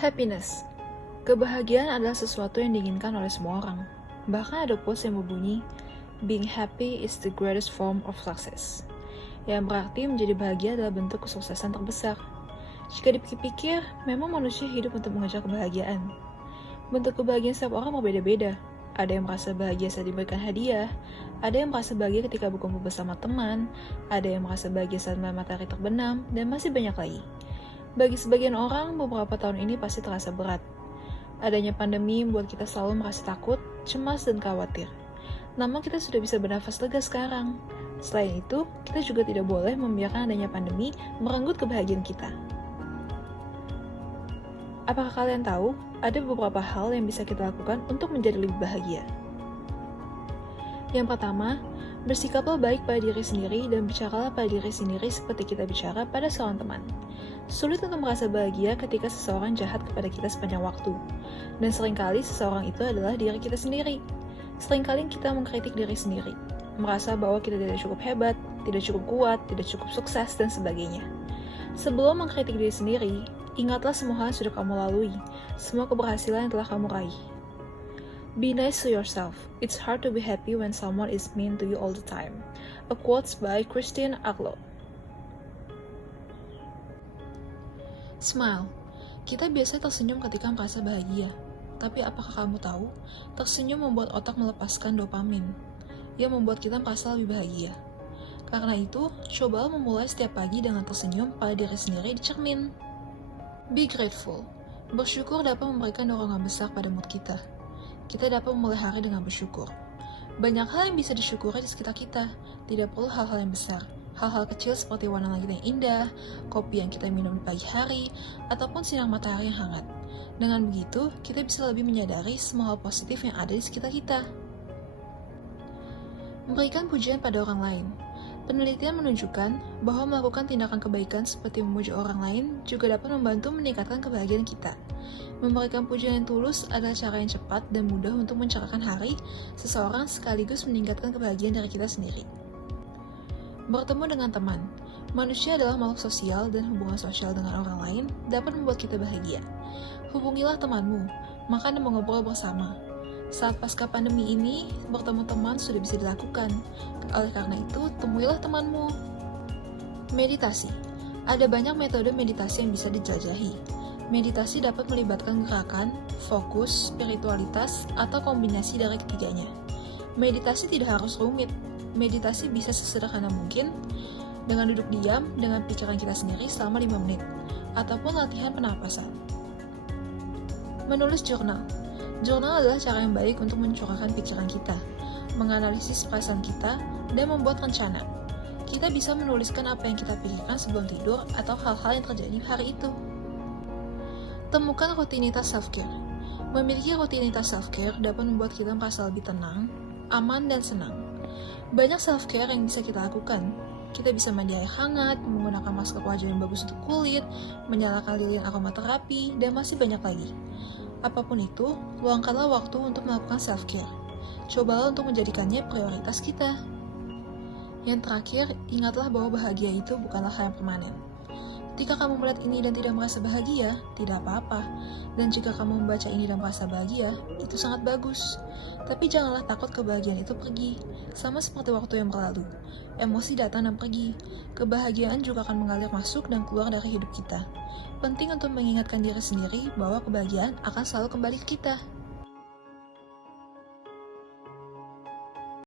Happiness. Kebahagiaan adalah sesuatu yang diinginkan oleh semua orang. Bahkan ada quotes yang berbunyi, being happy is the greatest form of success. Yang berarti menjadi bahagia adalah bentuk kesuksesan terbesar. Jika dipikir-pikir, memang manusia hidup untuk mengejar kebahagiaan. Bentuk kebahagiaan setiap orang berbeda-beda. Ada yang merasa bahagia saat diberikan hadiah, ada yang merasa bahagia ketika berkumpul bersama teman, ada yang merasa bahagia saat matahari terbenam, dan masih banyak lagi. Bagi sebagian orang, beberapa tahun ini pasti terasa berat. Adanya pandemi membuat kita selalu merasa takut, cemas, dan khawatir. Namun kita sudah bisa bernafas lega sekarang. Selain itu, kita juga tidak boleh membiarkan adanya pandemi merenggut kebahagiaan kita. Apakah kalian tahu, ada beberapa hal yang bisa kita lakukan untuk menjadi lebih bahagia? Yang pertama, bersikaplah baik pada diri sendiri dan bicaralah pada diri sendiri seperti kita bicara pada seorang teman. Sulit untuk merasa bahagia ketika seseorang jahat kepada kita sepanjang waktu. Dan seringkali seseorang itu adalah diri kita sendiri. Seringkali kita mengkritik diri sendiri, merasa bahwa kita tidak cukup hebat, tidak cukup kuat, tidak cukup sukses, dan sebagainya. Sebelum mengkritik diri sendiri, ingatlah semua hal yang sudah kamu lalui, semua keberhasilan yang telah kamu raih. Be nice to yourself. It's hard to be happy when someone is mean to you all the time. A quote by Christine Aglo. Smile. Kita biasa tersenyum ketika merasa bahagia. Tapi apakah kamu tahu, tersenyum membuat otak melepaskan dopamin, yang membuat kita merasa lebih bahagia. Karena itu, cobalah memulai setiap pagi dengan tersenyum pada diri sendiri di cermin. Be grateful. Bersyukur dapat memberikan dorongan besar pada mood kita. Kita dapat memulai hari dengan bersyukur. Banyak hal yang bisa disyukuri di sekitar kita, tidak perlu hal-hal yang besar. Hal-hal kecil seperti warna langit yang indah, kopi yang kita minum di pagi hari, ataupun sinar matahari yang hangat. Dengan begitu, kita bisa lebih menyadari semua hal positif yang ada di sekitar kita. Memberikan pujian pada orang lain. Penelitian menunjukkan bahwa melakukan tindakan kebaikan seperti memuji orang lain juga dapat membantu meningkatkan kebahagiaan kita. Memberikan pujian yang tulus adalah cara yang cepat dan mudah untuk mencerahkan hari seseorang sekaligus meningkatkan kebahagiaan dari kita sendiri. Bertemu dengan teman. Manusia adalah makhluk sosial dan hubungan sosial dengan orang lain dapat membuat kita bahagia. Hubungilah temanmu, makan dan mengobrol bersama. Saat pasca pandemi ini, bertemu teman sudah bisa dilakukan. Oleh karena itu, temuilah temanmu. Meditasi. Ada banyak metode meditasi yang bisa dijelajahi. Meditasi dapat melibatkan gerakan, fokus, spiritualitas, atau kombinasi dari ketiganya. Meditasi tidak harus rumit. Meditasi bisa sesederhana mungkin, dengan duduk diam dengan pikiran kita sendiri selama 5 menit, ataupun latihan pernapasan. Menulis jurnal. Jurnal adalah cara yang baik untuk mencurahkan pikiran kita, menganalisis perasaan kita, dan membuat rencana. Kita bisa menuliskan apa yang kita pikirkan sebelum tidur atau hal-hal yang terjadi hari itu. Temukan rutinitas self-care. Memiliki rutinitas self-care dapat membuat kita merasa lebih tenang, aman, dan senang. Banyak self-care yang bisa kita lakukan. Kita bisa mandi air hangat, menggunakan masker wajah yang bagus untuk kulit, menyalakan lilin aromaterapi, dan masih banyak lagi. Apapun itu, luangkanlah waktu untuk melakukan self-care. Cobalah untuk menjadikannya prioritas kita. Yang terakhir, ingatlah bahwa bahagia itu bukanlah hal yang permanen. Jika kamu melihat ini dan tidak merasa bahagia, tidak apa-apa. Dan jika kamu membaca ini dan merasa bahagia, itu sangat bagus. Tapi janganlah takut kebahagiaan itu pergi. Sama seperti waktu yang berlalu. Emosi datang dan pergi. Kebahagiaan juga akan mengalir masuk dan keluar dari hidup kita. Penting untuk mengingatkan diri sendiri bahwa kebahagiaan akan selalu kembali ke kita.